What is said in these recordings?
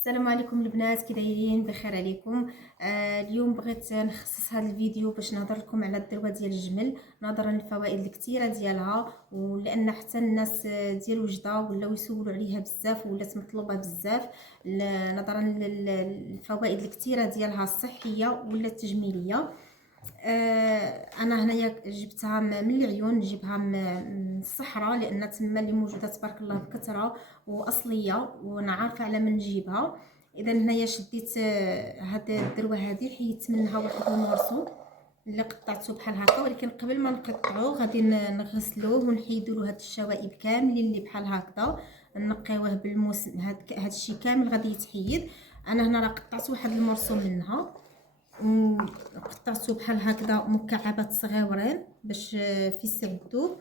السلام عليكم البنات، كي دايرين؟ بخير عليكم. اليوم بغيت نخصص هذا الفيديو باش نهضر لكم على الذروه ديال الجمل، نظرا للفوائد الكثيره ديالها، ولان حتى الناس ديال وجده ولاو يسولوا عليها بزاف ولات مطلوبه بزاف، نظرا للفوائد الكثيره ديالها الصحيه ولا التجميليه. انا هنايا جبتها من العيون، نجيبها من الصحراء لان تما اللي موجوده تبارك الله بكثره واصليه، وانا عارفه على من نجيبها. اذا هنايا شديت هاد الدروه هذه، حيدت منها واحد المورسو اللي قطعته بحال هكا، ولكن قبل ما نقطعوه غادي نغسلوه ونحيدوا له هاد الشوائب كاملين اللي بحال هكذا، نقيوه بالموس. هاد الشيء كامل غادي يتحيد. انا هنا راه قطعت واحد المورسو منها وقطعته بحال هكذا مكعبات صغيورين باش في سع الذوب،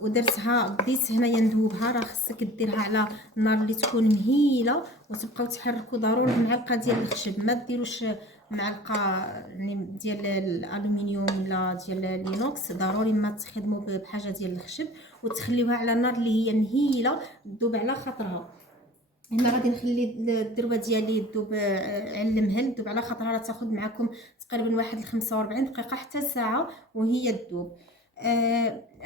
ودرتها بديت هنايا ندوبها. راه خصك ديرها على النار اللي تكون مهيله، وتبقاو تحركوا ضروري بمعلقه ديال الخشب، ما ديروش معلقه يعني ديال الالومنيوم ولا ديال الينوكس، ضروري ما تخدموا بحاجه ديال الخشب، وتخليوها على النار اللي هي مهيله تذوب على خاطرها. هنا غادي نخلي الدروه ديالي تذوب على المهل، تذوب على خاطرها، راه تاخذ معكم تقريبا واحد 45 دقيقه حتى ساعه وهي تذوب.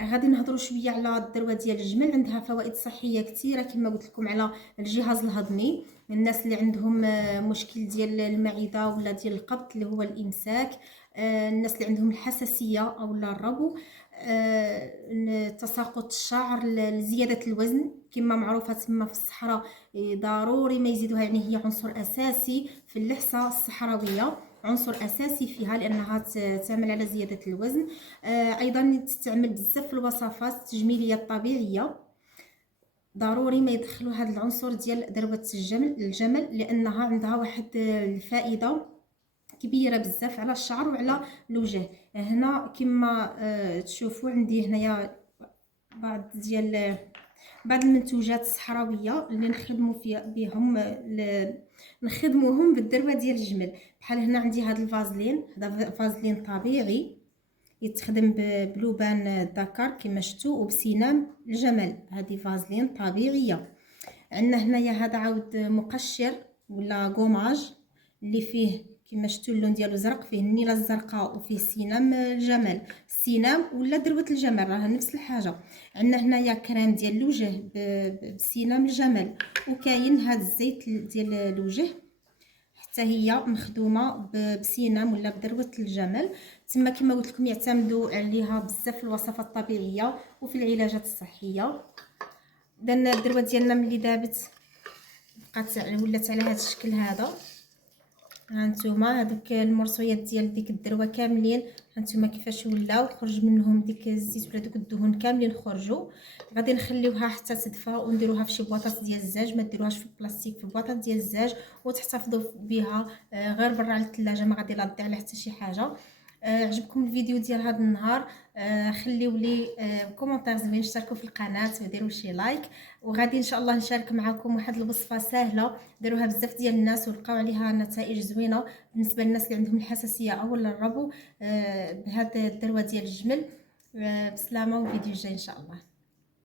غادي نهضروا شويه على الدروه ديال الجمل. عندها فوائد صحيه كثيره كما قلت لكم على الجهاز الهضمي، الناس اللي عندهم مشكل ديال المعده ولا ديال القبض اللي هو الامساك، الناس اللي عندهم الحساسيه او الربو، تساقط الشعر، لزياده الوزن كما معروفه تما في الصحراء. ضروري ما يزيدوها، يعني هي عنصر اساسي في اللحسه الصحراويه، عنصر اساسي فيها لانها تعمل على زياده الوزن. ايضا تستعمل بزاف في الوصفات التجميليه الطبيعيه. ضروري ما يدخلوا هذا العنصر ديال ذروه الجمل لانها عندها واحد الفائده كبيره بزاف على الشعر وعلى الوجه. هنا كما تشوفوا عندي هنايا بعض المنتوجات الصحراويه اللي نخدموا بهم، نخدموهم بالذروه ديال الجمل. بحال هنا عندي هذا الفازلين، هذا فازلين طبيعي يتخدم بلوبان دكر كما شفتوا وبسنام الجمل، هذه فازلين طبيعيه. عندنا هنايا هذا عاود مقشر ولا غوماج اللي فيه كما شفتوا اللون ديالو زرق، فيه النيله الزرقاء وفيه سنام الجمل، السنام ولا دروه الجمل راه نفس الحاجه. عندنا هنايا كريم ديال الوجه بسنام الجمل، وكاين هذا الزيت ديال الوجه حتى هي مخدومه بسنام ولا بدروه الجمل. تما كما قلت لكم يعتمدوا عليها بزاف في الوصفات الطبيعيه وفي العلاجات الصحيه. اذا الدروه ديالنا ملي دابت بقات ولات على هذا الشكل هذا. هانتوما هذوك المرصويات ديال ديك الدروه كاملين، هانتوما كيفاش ولاو خرج منهم ديك الزيت ولا دوك الدهون كاملين خرجوا. غادي نخليوها حتى تدفى ونديروها في شي بواطات ديال الزاج، ما ديروهاش في بلاستيك، في بواطات ديال الزاج، وتحتفظوا بها غير برا على الثلاجه، ما غادي لا تضيع على حتى شي حاجه. عجبكم الفيديو ديال هذا النهار؟ خليو لي كومونتير زوين، اشتركوا في القناه وديروا شي لايك. وغادي ان شاء الله نشارك معكم واحد الوصفه سهله داروها بزاف ديال الناس ولقاو عليها نتائج زوينه بالنسبه للناس اللي عندهم الحساسيه او الربو، بهذا الذروه ديال الجمل. بسلامه، وفيديو جاي ان شاء الله.